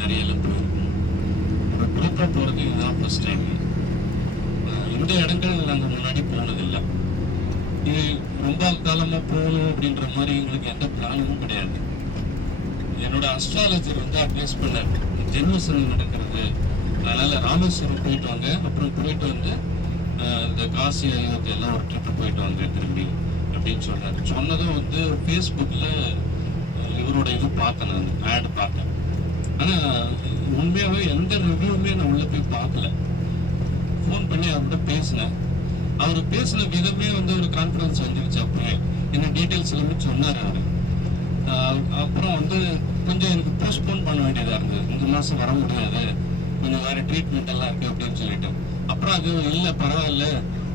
நிறைய இடம் போயிருக்கோம். குரூப்பாக போகிறது இதுதான் ஃபர்ஸ்ட் டைம். இந்த இடங்கள் நாங்கள் முன்னாடி போனதில்லை. இது ரொம்ப காலமாக போகணும் அப்படின்ற மாதிரி எங்களுக்கு எந்த பிளானும் கிடையாது. என்னோட அஸ்ட்ராலஜர் வந்து அட்வைஸ் பண்ணார், ஜென்மசனம் நடக்கிறது, அதனால் ராமேஸ்வரம் போயிட்டு வாங்க, அப்புறம் போயிட்டு வந்து இந்த காசி அயோத்தி எல்லாம் ஒரு ட்ரிப்பு போயிட்டு வாங்க திரும்பி அப்படின்னு சொன்னார். சொன்னதும் வந்து ஃபேஸ்புக்கில் இவரோட இது பார்த்தேன், நான் ஆடு பார்த்தேன். ஆனால் உண்மையாகவே எந்த ரிவ்யூவுமே நான் உள்ளே போய் பார்க்கல. ஃபோன் பண்ணி அவர்கிட்ட பேசினேன். அவர் பேசின விதமே வந்து ஒரு கான்ஃபிடன்ஸ் வந்துருச்சு. அப்பவே என்ன டீட்டெயில்ஸ் எல்லாமே சொன்னார் அவர். அப்புறம் வந்து கொஞ்சம் எனக்கு போஸ்ட்போன் பண்ண வேண்டியதாக இருந்தது. இந்த மாதம் வர முடியாது, கொஞ்சம் வேறு ட்ரீட்மெண்ட் எல்லாம் இருக்குது அப்படின்னு சொல்லிட்டு. அப்புறம் அது இல்லை பரவாயில்ல,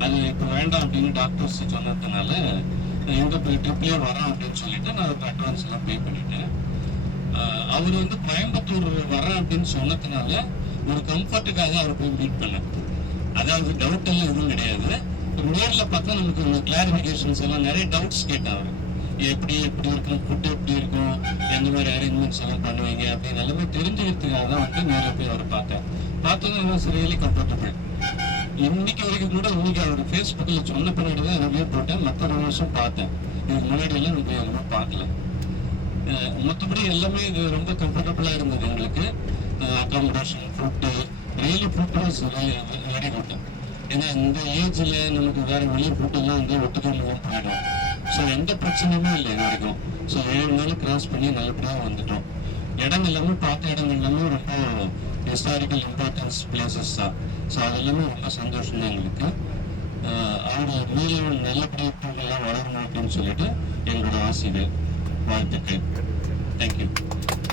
அது இப்போ வேண்டாம் அப்படின்னு டாக்டர்ஸ் சொன்னதுனால எங்கே போய் ட்ரிப்லேயே வரோம் அப்படின்னு சொல்லிட்டு நான் அவருக்கு அட்வான்ஸ் எல்லாம் பே பண்ணிட்டேன். அவர் வந்து கோயம்புத்தூர் வரேன் அப்படின்னு சொன்னதுனால ஒரு கம்ஃபர்ட்டுக்காக அவரை போய் மீட் பண்ணேன். அதாவது டவுட் எல்லாம் எதுவும் கிடையாது. நேரில் பார்த்தா நமக்கு இந்த கிளாரிஃபிகேஷன்ஸ் எல்லாம் நிறைய டவுட்ஸ் கேட்டேன் அவர். எப்படி இருக்கும், ஃபுட்டு எப்படி இருக்கும், எந்த மாதிரி அரேஞ்ச்மெண்ட்ஸ் எல்லாம் பண்ணுவீங்க அப்படின்னு எல்லாமே தெரிஞ்சுக்கிறதுக்காக தான் வந்து நேரில் போய் அவரை பார்த்தேன். பார்த்ததும் எல்லாம் சரியிலே கம்ஃபர்டபுள். இன்னைக்கு வரைக்கும் கூட இன்னைக்கு அவர் ஃபேஸ்புக்கில் சொன்ன பின்னாடி தான் ரிவ்யூ போட்டேன். மற்ற வருஷம் பார்த்தேன், இதுக்கு முன்னாடி எல்லாம் நம்ம எதுவுமே பார்க்கல. மற்றபடி எல்லாமே இது ரொம்ப கம்ஃபர்டபுளாக இருந்தது எங்களுக்கு. Accommodation, food, daily food was very good. ஏன்னா இந்த ஏஜில் நமக்கு வேறு வெளியே ஃபுட்டெல்லாம் வந்து ஒட்டுக்காமல் போயிடும். ஸோ எந்த பிரச்சனையுமே இல்லை இது வரைக்கும். ஸோ 7 நாள் கிராஸ் பண்ணி நல்லபடியாக வந்துட்டோம். இடம் எல்லாமே பார்த்த இடங்கள் எல்லாமே ரொம்ப ஹிஸ்டாரிக்கல் இம்பார்ட்டன்ஸ் பிளேசஸ் தான். ஸோ அது எல்லாமே ரொம்ப சந்தோஷம் தான் எங்களுக்கு. அவர் மேலும் நல்லபடியாக எல்லாம் வளரணும் அப்படின்னு சொல்லிட்டு எங்களோட ஆசைகள், வாழ்த்துக்கள். தேங்க்யூ.